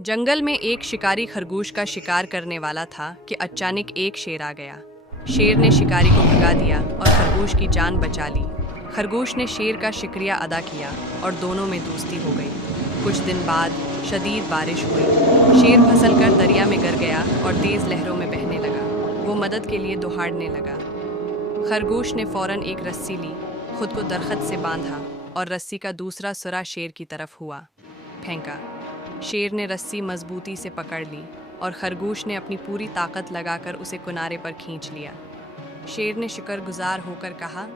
जंगल में एक शिकारी खरगोश का शिकार करने वाला था कि अचानक एक शेर आ गया। शेर ने शिकारी को भगा दिया और खरगोश की जान बचा ली। खरगोश ने शेर का शुक्रिया अदा किया और दोनों में दोस्ती हो गई। कुछ दिन बाद शदीद बारिश हुई। शेर फिसलकर दरिया में गिर गया और तेज लहरों में बहने लगा। वो मदद के लिए दौड़ने लगा। खरगोश ने फौरन एक रस्सी ली, खुद को दरख्त से बांधा और रस्सी का दूसरा सुरा शेर की तरफ हुआ, फेंका। शेर ने रस्सी मजबूती से पकड़ ली और खरगोश ने अपनी पूरी ताकत लगाकर उसे किनारे पर खींच लिया। शेर ने शुक्रगुजार होकर कहा,